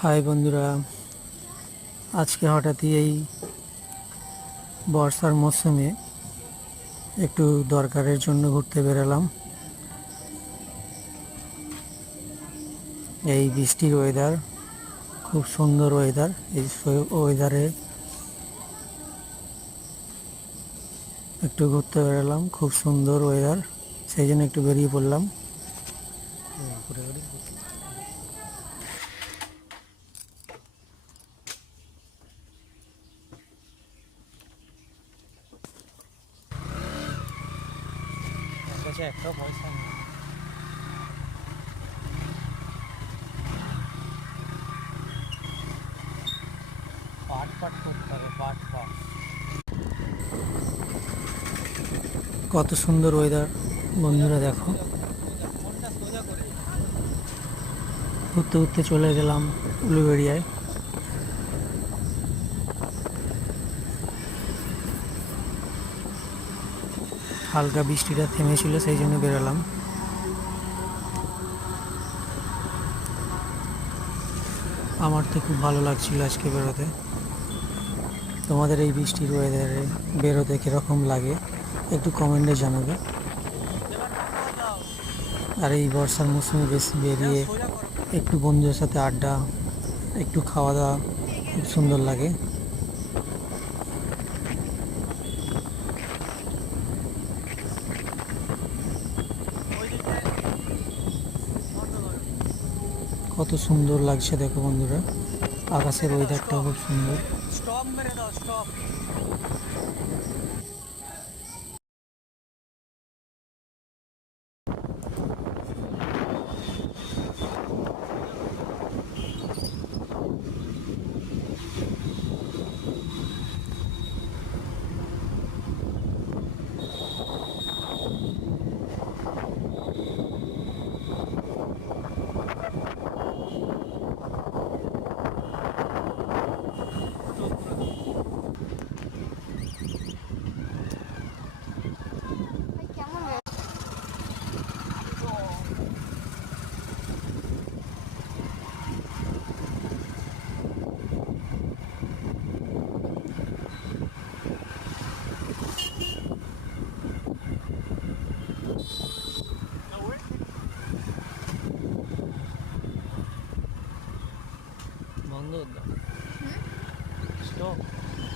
High বন্ধুরা, আজকে হঠাৎই এই বর্ষার মৌসুমে একটু দরকারের জন্য ঘুরতে বেরোলাম। এই বৃষ্টির ওয়েদার, খুব সুন্দর ওয়েদার। এই ওয়েদারে একটু ঘুরতে বেরোলাম, খুব সুন্দর ওয়েদার, সেই জন্য একটু বেরিয়ে পড়লাম। একটা পয়সা নেই। পাট পাট করতে হবে, পাট পাট। কত সুন্দর ওয়েদার বন্ধুরা, দেখো। ঘুরতে ঘুরতে চলে গেলাম উলুবেড়িয়ায়। হালকা বৃষ্টিটা থেমেছিল, সেই জন্য বেরোলাম। আমার তো খুব ভালো লাগছিল আজকে বেরোতে। তোমাদের এই বৃষ্টির ওয়েদারে বেরোতে কীরকম লাগে একটু কমেন্টে জানাবে। আর এই বর্ষার মৌসুমে বেশ বেরিয়ে একটু বন্ধুদের সাথে আড্ডা, একটু খাওয়া দাওয়া খুব সুন্দর লাগে। কত সুন্দর লাগছে দেখো বন্ধুরা, আকাশের ওয়েদারটাও খুব সুন্দর।